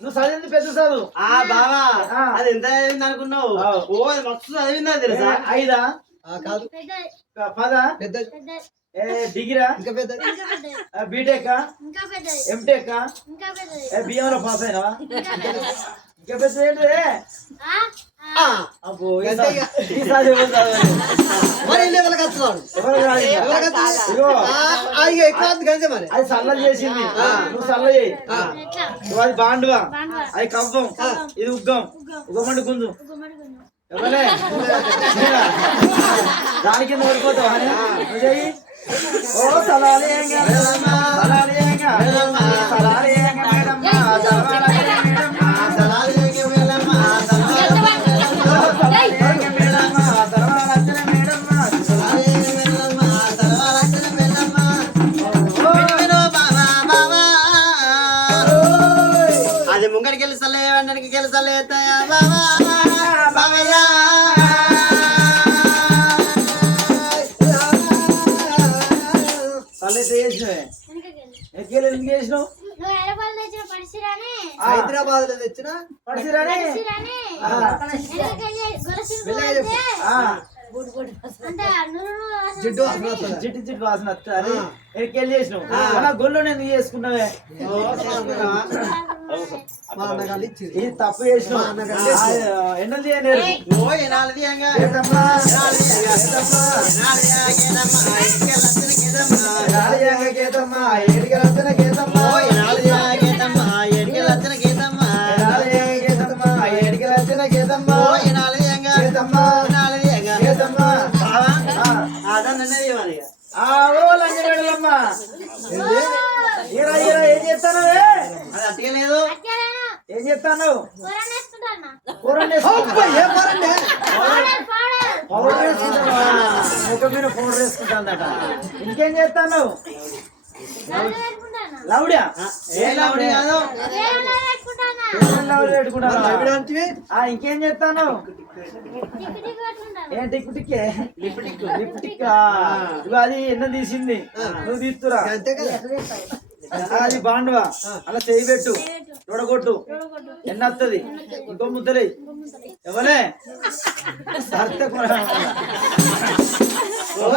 నువ్వు చదివింది పెద్ద చదువు. ఆ బావా. అది ఎంత చదివింది అనుకున్నావు. ఓ అది మస్తు చదివిందా తెలుసా? ఏ, ఐదా? కాదు. పదా. పెద్ద. పెద్దది ఏ డిగ్రా ఇంకా పెద్ద. బీటెక్ ఎంటెక్ ఇంకా పెద్దది ఏ బియ్యంలో పాస్ అయినావా? ఇంకా పెద్ద. ఏంటి మరి వస్తున్నాడు అది సల్ల చేసింది. నువ్వు సల్ల చేయి. అది బాండువా. అది కవ్వం. ఇది ఉగ్గం. ఉగ్గమండి గుంజు? దాని కింద ఓడిపోతావా ఓ సలాలి సలాలి నువ్వు ఎర్రపాలు తెచ్చిన పడిసిరానే. హైదరాబాద్లో తెచ్చిన పడిసిరాని? నూనె వాసన జిడ్డు వాసన వస్తుంది. ఎక్కేళ్ళు చేసినావు అలా గొల్లు ఎందుకు చేసుకున్నావే ఇది తప్పు చేసినావు ఎన్నో చేయలేరు ఓ ఎనాలి తీయంగా ఏటమ్మా? ఎనాలి తీయంగా ఏటమ్మా? ఎనాలి తీయంగా ఇంకే లక్షణ కేదమ్మా లేదు అక్కలేను ఏం చేస్తాను వేసుకుంటానా పరండి పౌడర్ మీద పౌడర్ వేసుకుంటానట ఇంకేం చేస్తాను లౌడ్యా ఏ కాదు లౌడ్ పెట్టుకుంటాను ఇంకేం చేస్తాను ఏం టిక్ లిప్ టిక్ ఇగో అది ఎన్న తీసింది? నువ్వు తీస్తురా. అంతే కదా? అది బాండువా అలా చేయి పెట్టు చూడగొట్టు ఎన్న వస్తుంది ఇంకో ముద్దలే ఎవలే సర్త ఓ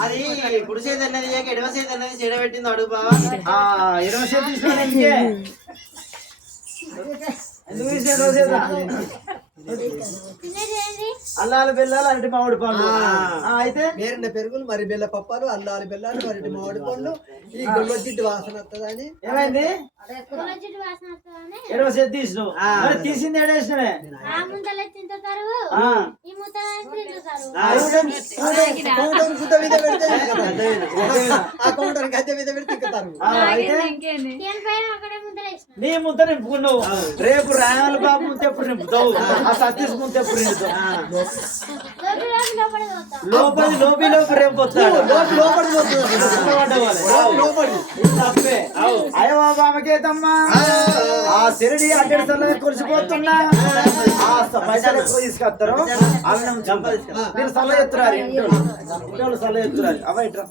అది కుడి చేతి అన్నది ఎడమ చేతి అన్నది చెడబెట్టింది అడుగు బావా. సేపు తీసుకుని ఎందుకే అల్లాలు బెల్లాలు అరటి మామిడి పండు ఆ, అయితే? మేరిన పెరుగులు మరి బెల్ల పప్పాలు అల్లాలి బెల్లాలు మరి మామిడి పండ్లు ఈ గొల్ల జిడ్డు వాసన వస్తుందని ఏమైంది? మరి తీసింది ఏడేసినవే ఆ ముందలే తింటారు ఆ, ఈ ముద్దలే తింటారు కౌంటర్ గుద్ద మీద పెడితే తింటారు. నీ ముద్ద నింపుకున్నావు. రేపు రాయాల బాబు ముందు ఎప్పుడు నింపుతావు? ఆ. సతీష్ ముందు ఎప్పుడు నింపుతావు? లోపల లోపల పోతాం లోపలి లోపి లోపి రేపు వస్తాడు లోపల. తప్పే. అయ్యో బామకేతమ్మా ఆ. సిరిడి అడ్డడి సల్ల కొలిసిపోతున్నా. ఆ పైసలు ఎక్కువ తీసుకొస్తారు. మీరు సల్ల ఎత్తురారు. ఇంట్లో సల్ల ఎత్తురారు. అవ ఇట్రా